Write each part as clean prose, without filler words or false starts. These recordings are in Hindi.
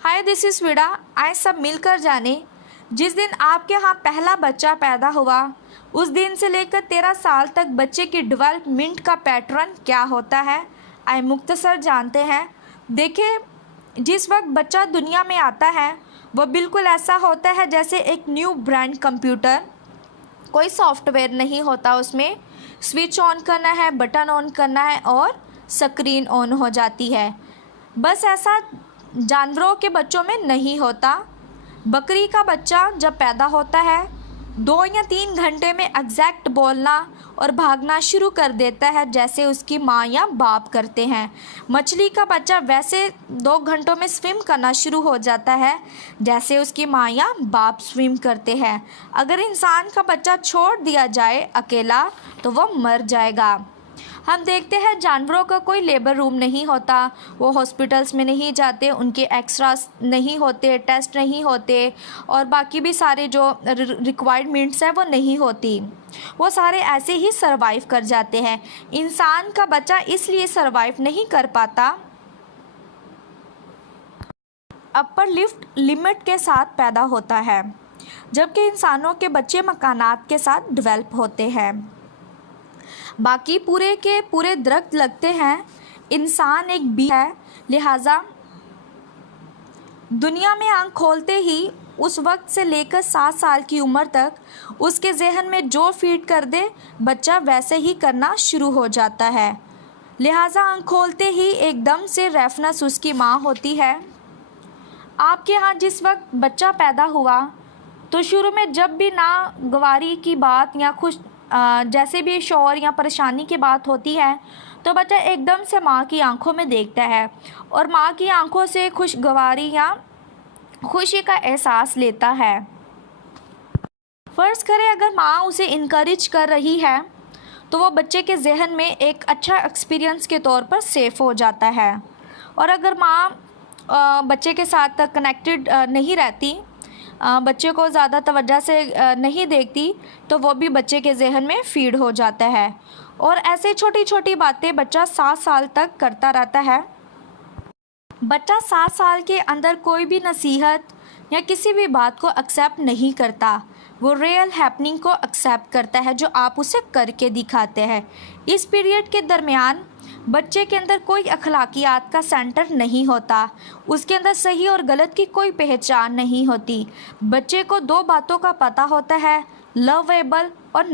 हाय दिस इज़ विडा। आए सब मिलकर जाने जिस दिन आपके यहाँ पहला बच्चा पैदा हुआ उस दिन से लेकर 13 साल तक बच्चे की डेवलपमेंट का पैटर्न क्या होता है, आए मुख्तसर जानते हैं। देखिए, जिस वक्त बच्चा दुनिया में आता है वह बिल्कुल ऐसा होता है जैसे एक न्यू ब्रांड कंप्यूटर। कोई सॉफ्टवेयर नहीं होता उसमें, स्विच ऑन करना है, बटन ऑन करना है और स्क्रीन ऑन हो जाती है। बस ऐसा जानवरों के बच्चों में नहीं होता। बकरी का बच्चा जब पैदा होता है 2 या 3 घंटे में एग्जैक्ट बोलना और भागना शुरू कर देता है जैसे उसकी माँ या बाप करते हैं। मछली का बच्चा वैसे 2 घंटों में स्विम करना शुरू हो जाता है जैसे उसकी माँ या बाप स्विम करते हैं। अगर इंसान का बच्चा छोड़ दिया जाए अकेला तो वह मर जाएगा। हम देखते हैं जानवरों का कोई लेबर रूम नहीं होता, वो हॉस्पिटल्स में नहीं जाते, उनके एक्स्ट्रास नहीं होते, टेस्ट नहीं होते और बाकी भी सारे जो रिक्वायरमेंट्स हैं वो नहीं होती। वो सारे ऐसे ही सरवाइव कर जाते हैं। इंसान का बच्चा इसलिए सरवाइव नहीं कर पाता, अपर लिफ्ट लिमिट के साथ पैदा होता है, जबकि इंसानों के बच्चे मकानात के साथ डेवलप होते हैं। बाकी पूरे के पूरे दरख्त लगते हैं, इंसान एक बी है, लिहाजा दुनिया में आँख खोलते ही उस वक्त से लेकर 7 साल की उम्र तक उसके जहन में जो फीड कर दे बच्चा वैसे ही करना शुरू हो जाता है। लिहाजा आँख खोलते ही एकदम से रेफरेंस उसकी माँ होती है। आपके यहाँ जिस वक्त बच्चा पैदा हुआ तो शुरू में जब भी नागवारी की बात या खुश जैसे भी शौर या परेशानी की बात होती है तो बच्चा एकदम से माँ की आंखों में देखता है और माँ की आंखों से खुशगवारी या खुशी का एहसास लेता है। फ़र्ज़ करें अगर माँ उसे इनकरेज कर रही है तो वो बच्चे के जहन में एक अच्छा एक्सपीरियंस के तौर पर सेफ हो जाता है। और अगर माँ बच्चे के साथ कनेक्टेड नहीं रहती, बच्चे को ज़्यादा तवज्जो से नहीं देखती तो वो भी बच्चे के जहन में फीड हो जाता है। और ऐसे छोटी छोटी बातें बच्चा 7 साल तक करता रहता है। बच्चा 7 साल के अंदर कोई भी नसीहत या किसी भी बात को एक्सेप्ट नहीं करता, वो रियल हैपनिंग को एक्सेप्ट करता है जो आप उसे करके दिखाते हैं। इस पीरियड के दरमियान बच्चे के अंदर कोई अखलाकियात का सेंटर नहीं होता, उसके अंदर सही और गलत की कोई पहचान नहीं होती। बच्चे को 2 बातों का पता होता है, लवेबल और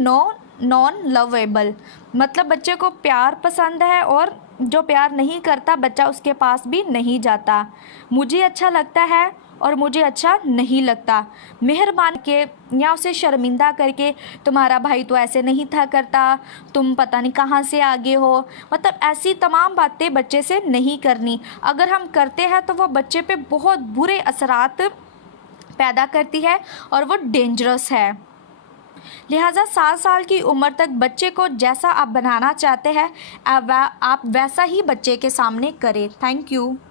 नॉन लवेबल। मतलब बच्चे को प्यार पसंद है और जो प्यार नहीं करता बच्चा उसके पास भी नहीं जाता। मुझे अच्छा लगता है और मुझे अच्छा नहीं लगता, मेहरबान के या उसे शर्मिंदा करके तुम्हारा भाई तो ऐसे नहीं था करता, तुम पता नहीं कहाँ से आगे हो। मतलब ऐसी तमाम बातें बच्चे से नहीं करनी। अगर हम करते हैं तो वो बच्चे पे बहुत बुरे असरात पैदा करती है और वो डेंजरस है। लिहाजा 7 साल की उम्र तक बच्चे को जैसा आप बनाना चाहते हैं आप वैसा ही बच्चे के सामने करें। Thank you.